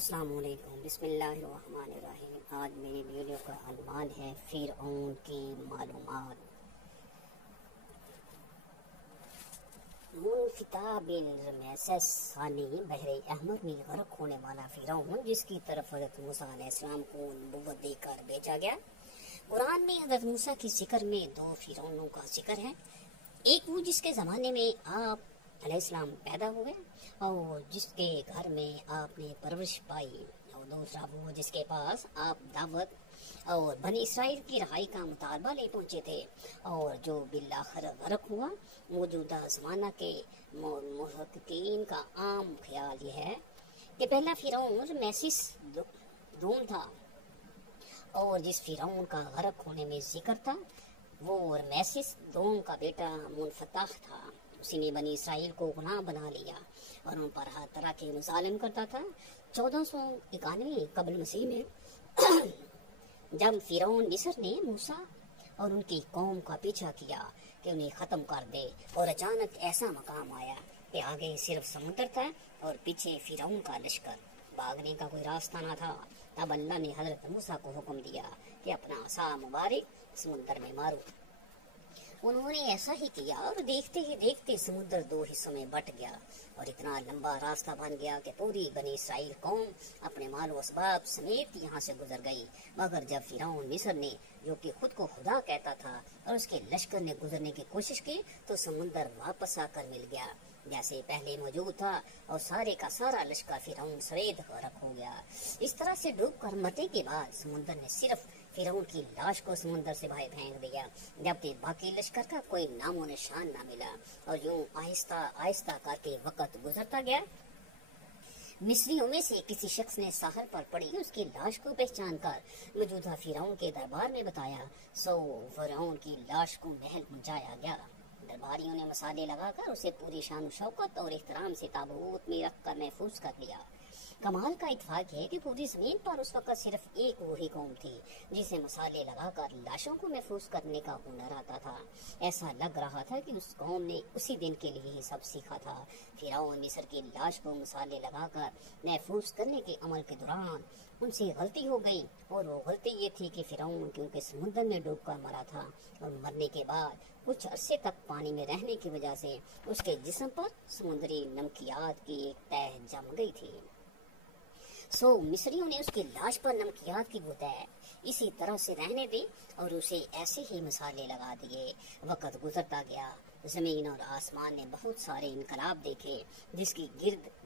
السلام علیکم، بسم اللہ الرحمن الرحیم۔ آج میری ویڈیو کا عنوان ہے فرعون کی معلومات۔ منفتح بالرمیسس ثانی بحر احمر میں غرق ہونے والا فرعون، جس کی طرف حضرت موسیٰ علیہ السلام کو نبوت دے کر بھیجا گیا۔ قرآن میں حضرت موسیٰ کے ذکر میں دو فرعونوں کا ذکر ہے۔ ایک وہ جس کے زمانے میں آپ علیہ السلام پیدا ہوئے اور جس کے گھر میں آپ نے پرورش پائی، اور دوسرا وہ جس کے پاس آپ دعوت اور بنی اسرائیل کی رہائی کا مطالبہ لے پہنچے تھے، اور جو بالآخر غرق ہوا۔ موجودہ زمانہ کے محققین کا عام خیال یہ ہے کہ پہلا فرعون رمیسس دوم تھا، اور جس فرعون کا غرق ہونے میں ذکر تھا وہ رمیسس دوم کا بیٹا منفتح تھا۔ اسی نے بنی اسرائیل کو گناہ بنا لیا اور ان پر ہر طرح کے مظالم کرتا تھا۔ 1491 قبل مسیح میں جب فرعون مصر نے موسیٰ اور ان کی قوم کا پیچھا کیا کہ انہیں ختم کر دے، اور اچانک ایسا مقام آیا کہ آگے صرف سمندر تھا اور پیچھے فرعون کا لشکر، بھاگنے کا کوئی راستہ نہ تھا، تب اللہ نے حضرت موسیٰ کو حکم دیا کہ اپنا عصا مبارک سمندر میں مارو۔ انہوں نے ایسا ہی کیا، اور دیکھتے ہی دیکھتے سمندر دو حصوں میں بٹ گیا اور اتنا لمبا راستہ بن گیا کہ پوری بنی اسرائیل قوم اپنے مال و اسباب سمیت یہاں سے گزر گئی۔ مگر جب فرعون مصر نے، جو کہ خود کو خدا کہتا تھا، اور اس کے لشکر نے گزرنے کی کوشش کی تو سمندر واپس آ کر مل گیا جیسے پہلے موجود تھا، اور سارے کا سارا لشکر فرعون سمیت غرق ہو گیا۔ اس طرح سے ڈوب کر مرنے کے بعد سمندر نے صرف فرعون کی لاش کو سمندر سے باہر پھینک دیا، جبکہ باقی لشکر کا کوئی نام و نشان نہ ملا، اور یوں آہستہ آہستہ کر کے وقت گزرتا گیا۔ مصریوں میں سے کسی شخص نے ساحل پر پڑی اس کی لاش کو پہچان کر موجودہ فرعون کے دربار میں بتایا، سو فرعون کی لاش کو محل پہنچایا گیا۔ درباریوں نے مسالے لگا کر اسے پوری شان و شوکت اور احترام سے تابوت میں رکھ کر محفوظ کر لیا۔ کمال کا اتفاق ہے کہ پوری زمین پر اس وقت صرف ایک وہی قوم تھی جسے مسالے لگا کر لاشوں کو محفوظ کرنے کا ہنر آتا تھا۔ ایسا لگ رہا تھا کہ اس قوم نے اسی دن کے لیے ہی سب سیکھا تھا۔ فرعون مصر کی لاش کو مسالے لگا کر محفوظ کرنے کے عمل کے دوران ان سے غلطی ہو گئی، اور وہ غلطی یہ تھی کہ فرعون کیونکہ سمندر میں ڈوب کر مرا تھا، اور مرنے کے بعد کچھ عرصے تک پانی میں رہنے کی وجہ سے اس کے جسم پر سمندری نمکیات کی ایک تہ جم گئی تھی۔ سو مصریوں نے اس کی لاش پر نمکیات کی وہ تہ اسی طرح سے رہنے دی اور اسے ایسے ہی مسالے لگا دیے۔ وقت گزرتا گیا، زمین اور آسمان نے بہت سارے انقلاب دیکھے، جس کی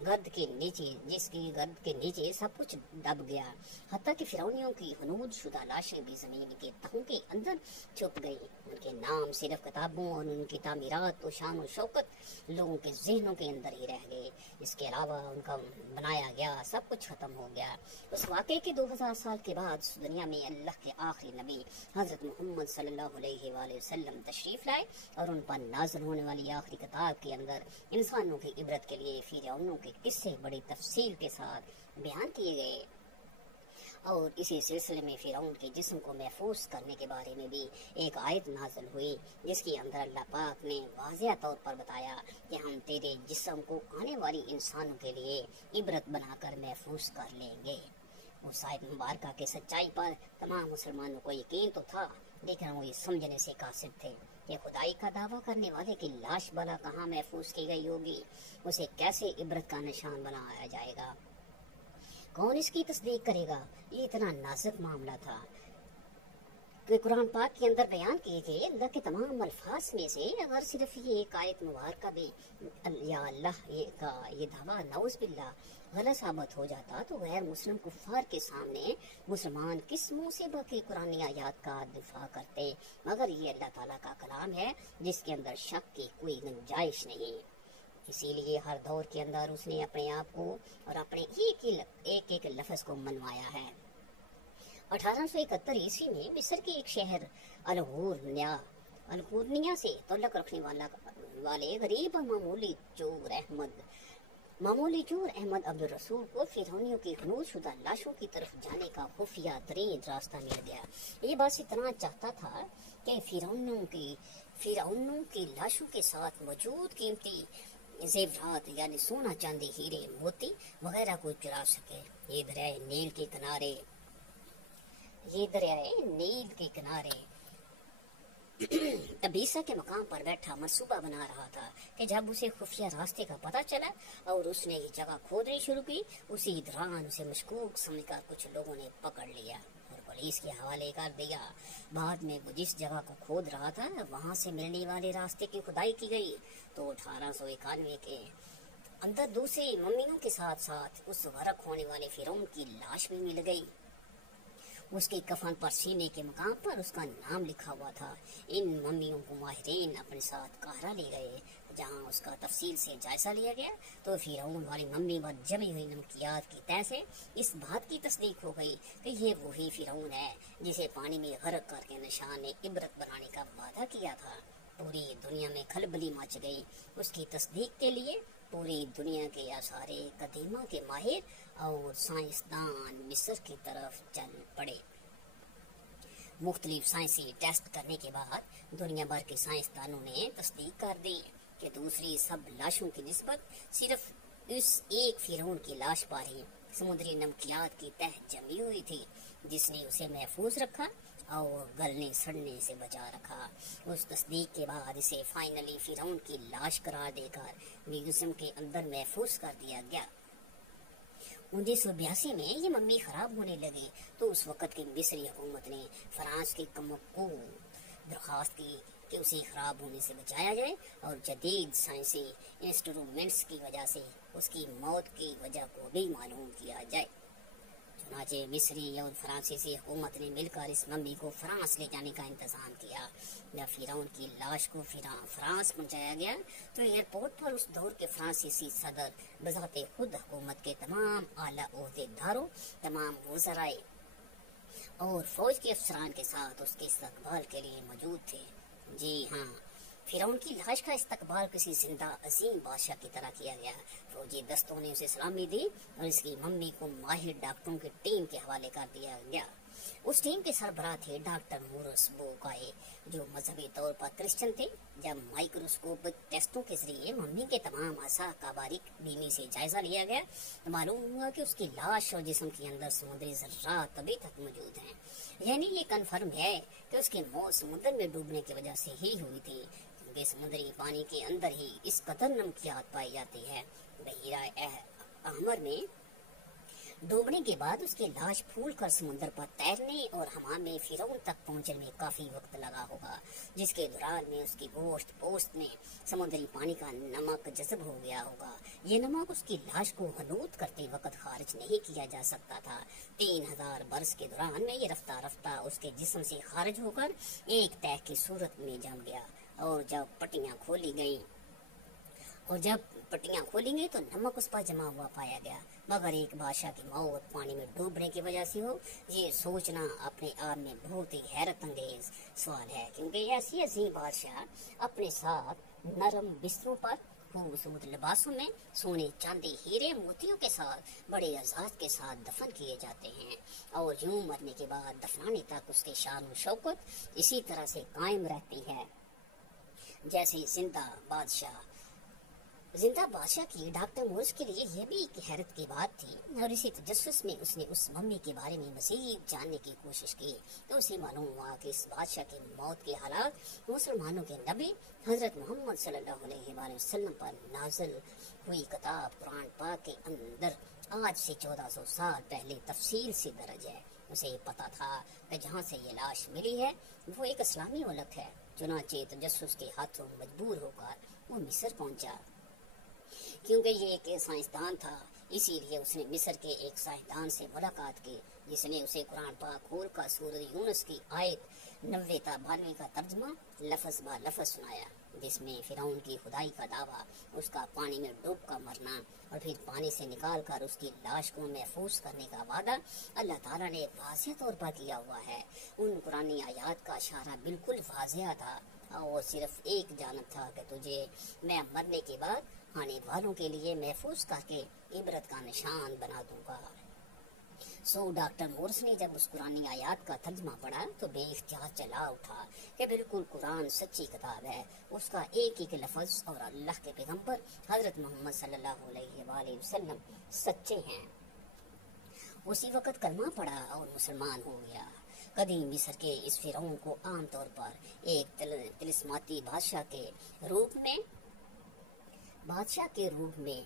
گرد کے نیچے سب کچھ دب گیا، حتیٰ کہ فرعونیوں کی حنود شدہ لاشیں بھی زمین کے تہوں کے اندر چھپ گئی۔ ان کے نام صرف کتابوں اور ان کی تعمیرات و شان و شوکت لوگوں کے ذہنوں کے اندر ہی رہ گئے۔ اس کے علاوہ ان کا بنایا گیا سب کچھ ختم ہو گیا۔ اس واقعے کے 2000 سال کے بعد اس دنیا میں اللہ کے آخری نبی حضرت محمد صلی اللہ علیہ وآلہ وسلم تشریف لائے، اور ان پر نازل ہونے والی آخری کتاب کے اندر انسانوں کی عبرت کے لیے فرعونوں کے قصے بڑی تفصیل کے ساتھ بیان کیے گئے، اور اسی سلسلے میں فرعون کے جسم کو محفوظ کرنے کے بارے میں بھی ایک آیت نازل ہوئی، جس کے اندر اللہ پاک نے واضح طور پر بتایا کہ ہم تیرے جسم کو آنے والی انسانوں کے لیے عبرت بنا کر محفوظ کر لیں گے۔ اس آیت مبارکہ کے سچائی پر تمام مسلمانوں کو یقین تو تھا، لیکن وہ یہ سمجھنے سے قاصر تھے کہ خدائی کا دعویٰ کرنے والے کی لاش بلا کہاں محفوظ کی گئی ہوگی، اسے کیسے عبرت کا نشان بنایا جائے گا، کون اس کی تصدیق کرے گا۔ یہ اتنا نازک معاملہ تھا کہ قرآن پاک کے اندر بیان کیے گئے اللہ کے تمام الفاظ میں سے اگر صرف یہ ایک آیت مبارکہ بھی یا اللہ کا یہ دعویٰ نعوذ باللہ غلط ثابت ہو جاتا تو غیر مسلم کفار کے سامنے مسلمان کس منہ سے باقی قرآن آیات کا دفاع کرتے، مگر یہ اللہ تعالیٰ کا کلام ہے جس کے اندر شک کی کوئی گنجائش نہیں۔ اسی لیے ہر دور کے اندر اس نے اپنے آپ کو اور اپنے ایک لفظ کو منوایا ہے۔ 1871 عیسوی میں مصر کے ایک شہر الغورنیا سے تعلق رکھنے والے غریب اور معمولی چور احمد عبد الرسول کو فرعونیوں کی حنود شدہ لاشوں کی طرف جانے کا خفیہ ترین راستہ مل گیا۔ یہ بات اتنا چاہتا تھا کہ فرعونوں کی لاشوں کے ساتھ موجود قیمتی जेवरात यानी सोना चांदी हीरे मोती वगैरह को चुरा सके। ये दरियाए नील के किनारे ये दरियाए नील के किनारे तबीसा के मकाम पर बैठा मनसूबा बना रहा था कि जब उसे खुफिया रास्ते का पता चला और उसने ये जगह खोदनी शुरू की, उसी दौरान उसे मशकूक समझकर कुछ लोगों ने पकड़ लिया और पुलिस के हवाले कर दिया। बाद में वो जिस जगह को खोद रहा था वहां से मिलने वाले रास्ते की खुदाई की गई तो 1891 के अंदर दूसरी मम्मियों के साथ साथ उस गरक होने वाले फिरौन की लाश भी मिल गई। उसके कफन पर सीने के मकाम पर उसका नाम लिखा हुआ था। इन मम्मियों को माहिरीन अपने साथ काहरा ले गए, जहां उसका तफसील से जायजा लिया गया तो फिरौन वाली मम्मी व जमी हुई नमकियात की तय से इस बात की तस्दीक हो गई कि ये वही फिरौन है जिसे पानी में गरक करके निशान ने इबरत बनाने का वादा किया था। पूरी दुनिया में खलबली मच गई। उसकी तस्दीक के लिए पूरी दुनिया के आसारे कदीमा के माहिर और साइंसदान मिस्र की तरफ चल पड़े। मुख्तलिफ साइंसी टेस्ट करने के बाद दुनिया भर के साइंसदानों ने तस्दीक कर दी कि दूसरी सब लाशों की निस्बत सिर्फ इस एक फिरौन की लाश पर ही समुद्री नमकियात की तह जमी हुई थी, जिसने उसे महफूज रखा और गलने सड़ने से बचा रखा। उस तस्दीक के बाद इसे फाइनली फिरौन की लाश करार देकर म्यूजियम के अंदर महफूज कर दिया गया। 1982 में ये मम्मी खराब होने लगी तो उस वक़्त की मिस्री हुकूमत ने फ्रांस की कमको दरख्वास्त की कि उसे खराब होने से बचाया जाए और जदीद साइंसी इंस्ट्रूमेंट्स की वजह से उसकी मौत की वजह को भी मालूम किया जाए। चुनाचे मिस्री और फ्रांसीसी हुकूमत ने मिलकर इस मम्मी को फ्रांस ले जाने का इंतजाम किया। जब फिरौन की लाश को फ्रांस पहुंचाया गया तो एयरपोर्ट पर उस दौर के फ्रांसीसी सदर बजाते खुद हुकूमत के तमाम आला ओहदेदारों, तमाम वज़राए और फौज के अफसरान के साथ उसके इस्तकबाल के लिए मौजूद थे। जी हाँ, फिरौन की लाश का इस्तकबाल किसी जिंदा अजीम बादशाह की तरह किया गया। फौजी दस्तों ने उसे सलामी दी और इसकी मम्मी को माहिर डॉक्टरों की टीम के हवाले कर दिया गया। उस टीम के सरबराह थे डॉक्टर मोरिस बोकाए, जो मजहबी तौर पर क्रिश्चियन थे। जब माइक्रोस्कोपिक टेस्टों के जरिए मम्मी के तमाम असा का बारीक बीनी से जायजा लिया गया तो मालूम हुआ कि उसकी लाश और जिस्म के अंदर समुद्री ज़र्रात अभी तक मौजूद हैं। यानी ये कन्फर्म है कि उसकी मौत समुद्र में डूबने की वजह से ही हुई थी, क्योंकि समुद्री पानी के अंदर ही इस कदर नमकियात पाई जाती है। बहीरा अहमर में डूबने के बाद उसकी लाश फूल कर समुद्र पर तैरने और हमाम में फिरौन तक पहुंचने में काफी वक्त लगा होगा, जिसके दौरान में उसकी गोश्त पोस्ट में समुद्री पानी का नमक जज़ब हो गया होगा। ये नमक उसकी लाश को हनूत करते वक्त खारिज नहीं किया जा सकता था। 3000 बरस के दौरान में ये रफ्ता रफ्ता उसके जिस्म से खारिज होकर एक तह की सूरत में जम गया और जब पट्टियां खोली गई तो नमक उस पर जमा हुआ पाया गया। मगर एक बादशाह की मौत पानी में डूबने की वजह से हो, ये सोचना अपने आप में बहुत ही हैरत अंगेज सवाल है, क्योंकि ऐसी अजीम बादशाह अपने साथ नरम बिस्तरों पर खूबसूरत लिबासों में सोने चांदी हीरे मोतियों के साथ बड़े एजाज के साथ दफन किए जाते हैं और यूं मरने के बाद दफनाने तक उसके शान और शौकत इसी तरह से कायम रहती है जैसे जिंदा बादशाह की डॉक्टर मोरिस के लिए यह भी एक हैरत की बात थी। और इसी तजस्सुस में उसने उस मम्मी के बारे में मज़ीद जानने की कोशिश की तो उसे मालूम हुआ कि इस बादशाह की मौत के हालात मुसलमानों के नबी हजरत मोहम्मद सल्लल्लाहु अलैहि वसल्लम पर नाज़िल हुई किताब कुरान पाक के अंदर आज से 1400 साल पहले तफसील से दर्ज है। उसे पता था कि जहाँ से ये लाश मिली है वो एक इस्लामी मुल्क है। चुनाचे तजस्सुस के हाथों मजबूर होकर वो मिस्र पहुंचा। क्योंकि ये एक साइंसदान था, इसीलिए उसने मिस्र के एक साइंसदान से मुलाकात की, जिसने उसे कुरान पाक खोल का सूरह यूनुस की आयत 90 ta 92 का तर्जमा लफ्ज़ ब लफ्ज़ सुनाया, जिसमें फिरौन की खुदाई का दावा, उसका पानी में डूब कर मरना और फिर पानी से निकाल कर उसकी लाश को महफूज करने का वादा अल्लाह ताला ने वाज़ेह तौर पर किया हुआ है। उन कुरानी आयात का इशारा बिल्कुल वाज़ेह था और सिर्फ एक जानब था कि तुझे मैं मरने के बाद आने वालों के लिए महफूज करके इबरत का निशान बना दूंगा। डॉक्टर मोर्स ने जब उस कुरानी आयत का तर्जमा पढ़ा तो बेइख्तियार चला उठा कि बिल्कुल कुरान सच्ची किताब है, उसका एक एक लफ्ज़ और अल्लाह के पैगंबर हज़रत मोहम्मद सल्लल्लाहु अलैहि वसल्लम सच्चे हैं। उसी वक़्त कलमा पढ़ा और मुसलमान हो गया। कदीम मिस्र के इस फिरौन को आम तौर पर एक तिलिस्माती बादशाह के रूप में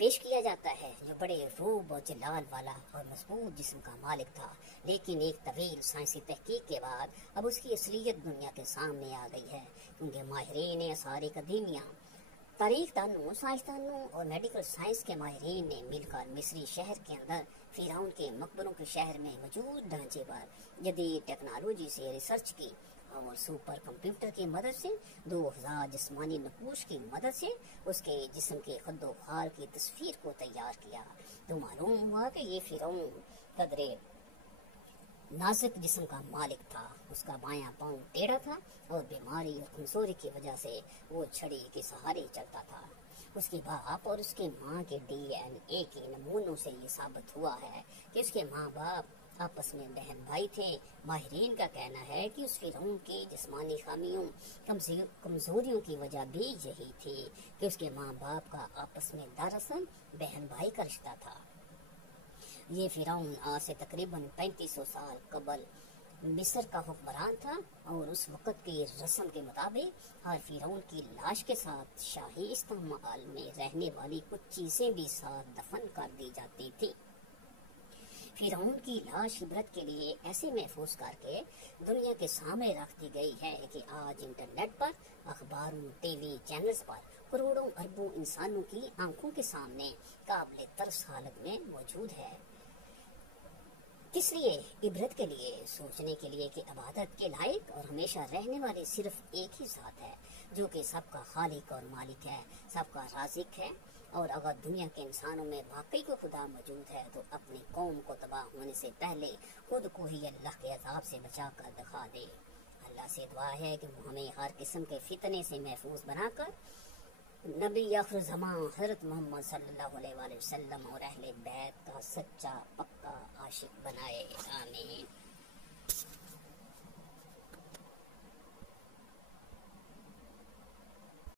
पेश किया जाता है, जो बड़े रूब और जलाल वाला और मजबूत जिस्म का मालिक था। लेकिन एक तवील साइंसी तहकीक के बाद अब उसकी असलियत दुनिया के सामने आ गई है, क्योंकि माहिरीन आसार कदीमिया, तारीख दानों, साइंसदानों और मेडिकल साइंस के माहिरीन ने मिलकर मिस्री शहर के अंदर फिरौन के मकबरों के शहर में मौजूद ढांचे पर जदीद टेक्नोलॉजी से रिसर्च की और सुपर कंप्यूटर की मदद से 2000 जिस्मानी नकूश की मदद से उसके जिस्म के खद्दो खाल की तस्वीर को तैयार किया। तो मालूम हुआ कि ये फिरौन कदरे नाजुक जिस्म का मालिक था। उसका बायां पांव टेढ़ा था और बीमारी और कमजोरी की वजह से वो छड़ी के सहारे चलता था। उसके बाप और उसके माँ के DNA के नमूनों से ये साबित हुआ है कि उसके माँ बाप आपस में बहन भाई थे। माहिरीन का कहना है कि उस फिरौन की जिस्मानी खामियों, कमजोरियों की वजह भी यही थी कि उसके माँ बाप का आपस में दरअसल बहन भाई का रिश्ता था। ये फिरौन आज से तकरीबन 3500 साल कबल मिस्र का हुक्मरान था और उस वक़्त की रस्म के मुताबिक हर फिरौन की लाश के साथ शाही इस्तेमाल में रहने वाली कुछ चीज़ें भी साथ दफन कर दी जाती थी। फिरौन की लाश इबरत के लिए ऐसे महफूज करके दुनिया के सामने रख दी गई है कि आज इंटरनेट पर, अखबारों, टीवी चैनल्स पर करोड़ों अरबों इंसानों की आंखों के सामने काबिल तरस हालत में मौजूद है। किस लिए? इबरत के लिए, सोचने के लिए कि इबादत के लायक और हमेशा रहने वाली सिर्फ एक ही ज़ात है, जो कि सबका खालिक और मालिक है, सबका राज़िक है। और अगर दुनिया के इंसानों में वाकई को खुदा मौजूद है तो अपनी कौम को तबाह होने से पहले खुद को ही अल्लाह के अज़ाब से बचा कर दिखा दे। अल्लाह से दुआ है कि वो हमें हर किस्म के फितने से महफूज बनाकर नबी आखिर ज़मां हज़रत मोहम्मद सल्लल्लाहु अलैहि वसल्लम और अहले बैत का सच्चा पक्का आशिक बनाए। आमीन।